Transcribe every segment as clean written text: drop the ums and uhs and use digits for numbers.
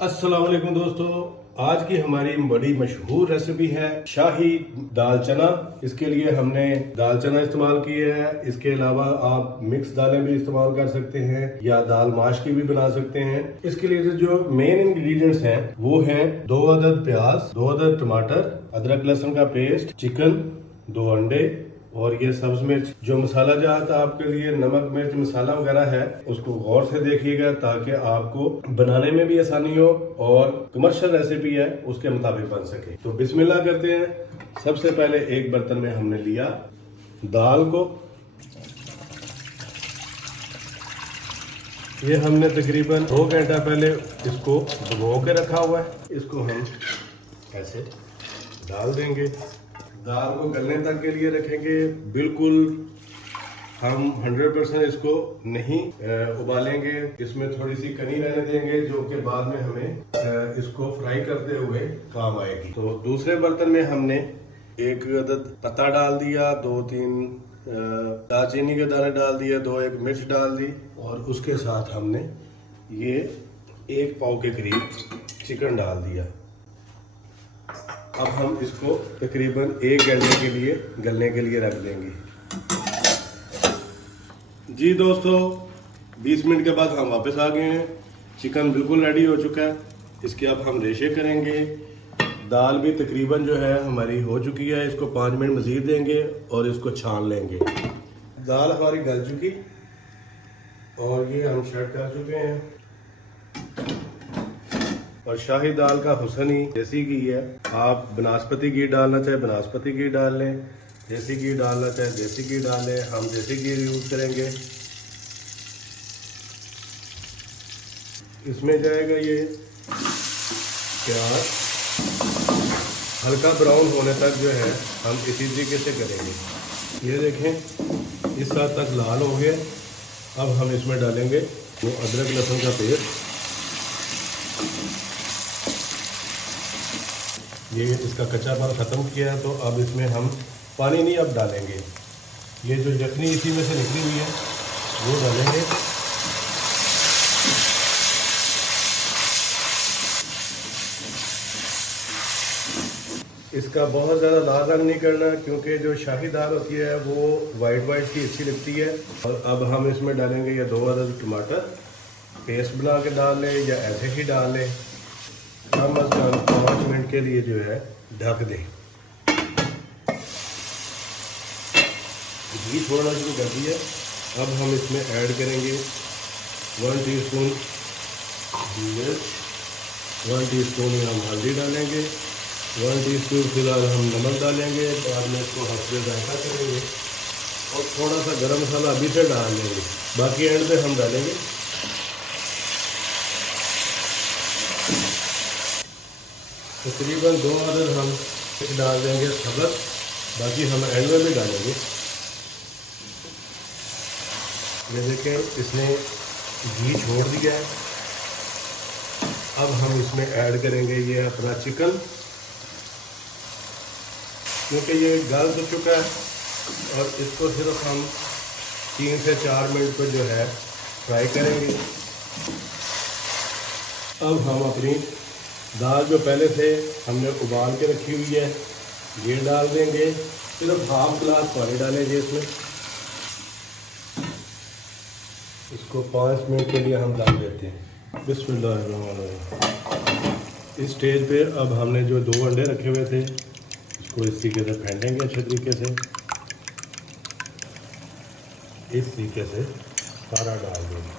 अस्सलाम वालेकुम दोस्तों, आज की हमारी बड़ी मशहूर रेसिपी है शाही दाल चना। इसके लिए हमने दाल चना इस्तेमाल किए है। इसके अलावा आप मिक्स दालें भी इस्तेमाल कर सकते हैं या दाल माश की भी बना सकते हैं। इसके लिए जो मेन इंग्रेडिएंट्स हैं वो हैं 2 अदद प्याज, 2 अदद टमाटर, अदरक लहसुन का पेस्ट, चिकन, 2 अंडे और ये सब्ज मिर्च। जो मसाला जात आपके लिए नमक मिर्च मसाला वगैरह है उसको गौर से देखिएगा ताकि आपको बनाने में भी आसानी हो और कमर्शियल रेसिपी है उसके मुताबिक बन सके। तो बिस्मिल्लाह करते हैं। सबसे पहले एक बर्तन में हमने लिया दाल को। ये हमने तकरीबन 2 घंटा पहले इसको भिगो के रखा हुआ है। इसको हम ऐसे डाल देंगे। दाल को गलने तक के लिए रखेंगे। बिल्कुल हम 100% इसको नहीं उबालेंगे। इसमें थोड़ी सी कनी रहने देंगे जो कि बाद में हमें इसको फ्राई करते हुए काम आएगी। तो दूसरे बर्तन में हमने 1 अदद पत्ता डाल दिया, 2-3 दालचीनी के दाने डाल दिए, 2-1 मिर्च डाल दी और उसके साथ हमने ये 1 पाव के करीब चिकन डाल दिया। अब हम इसको तकरीबन 1 घंटे के लिए गलने के लिए रख देंगे। जी दोस्तों, 20 मिनट के बाद हम वापस आ गए हैं। चिकन बिल्कुल रेडी हो चुका है। इसके अब हम रेशे करेंगे। दाल भी तकरीबन जो है हमारी हो चुकी है। इसको 5 मिनट मज़ीद देंगे और इसको छान लेंगे। दाल हमारी गल चुकी और ये हम सेट कर चुके हैं। और शाही दाल का हुस्न ही देसी घी है। आप बनास्पति घी डालना चाहे बनास्पति घी डाल लें, देसी घी डालना चाहे देसी घी डाल लें। हम देसी घी यूज करेंगे। इसमें जाएगा ये प्याज, हल्का ब्राउन होने तक जो है हम इसी तरीके से करेंगे। ये देखें इस हद तक लाल हो गया। अब हम इसमें डालेंगे वो अदरक लहसुन का पेस्ट। ये इसका कच्चापन ख़त्म किया है। तो अब इसमें हम पानी नहीं अब डालेंगे। ये जो यखनी इसी में से निकली हुई है वो डालेंगे। इसका बहुत ज़्यादा लाल रंग नहीं करना क्योंकि जो शाही दाल होती है वो वाइट सी अच्छी लगती है। और अब हम इसमें डालेंगे ये 2 अदद टमाटर। पेस्ट बना के डाल लें या ऐसे ही डाल लें। कम अज़ कम 5 मिनट के लिए जो है ढक दें। घी छोड़ना शुरू कर दिया। अब हम इसमें ऐड करेंगे 1 टीस्पून मिर्च, 1 टीस्पून हम हल्दी डालेंगे, 1 टीस्पून फिलहाल हम नमक डालेंगे। बाद में इसको हल्के जायका करेंगे और थोड़ा सा गरम मसाला अभी से डाल लेंगे। बाकी एंड पे हम डालेंगे। तकरीबन 2 अदद हम डाल देंगे सब्ज़, बाकी हम एंड में भी डालेंगे। ये देखें इसने घी छोड़ दिया है। अब हम इसमें ऐड करेंगे ये अपना चिकन, क्योंकि ये गल तो चुका है और इसको सिर्फ हम 3 से 4 मिनट पर जो है फ्राई करेंगे। अब हम अपनी दाल जो पहले से हमने उबाल के रखी हुई है ये डाल देंगे। सिर्फ हाफ गिलास पानी डालेंगे इसमें। इसको 5 मिनट के लिए हम डाल देते हैं। बिस्मिल्लाह। इस स्टेज पे अब हमने जो 2 अंडे रखे हुए थे इसको इस तरीके से फेंटेंगे अच्छे तरीके से। इस तरीके से सारा डाल देंगे।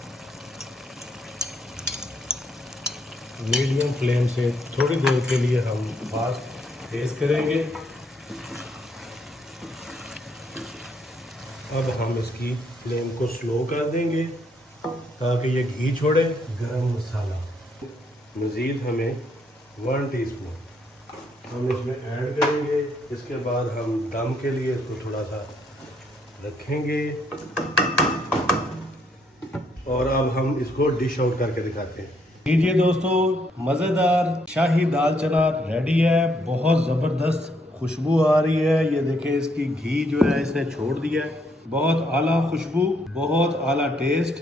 मीडियम फ्लेम से थोड़ी देर के लिए हम फास्ट तेज़ करेंगे। अब हम इसकी फ्लेम को स्लो कर देंगे ताकि ये घी छोड़े। गरम मसाला मज़ीद हमें 1 टीस्पून हम इसमें ऐड करेंगे। इसके बाद हम दम के लिए इसको थोड़ा सा रखेंगे और अब हम इसको डिश आउट करके दिखाते हैं। लीजिए दोस्तों, मज़ेदार शाही दाल चना रेडी है। बहुत ज़बरदस्त खुशबू आ रही है। ये देखें इसकी घी जो है इसने छोड़ दिया है। बहुत आला खुशबू, बहुत आला टेस्ट।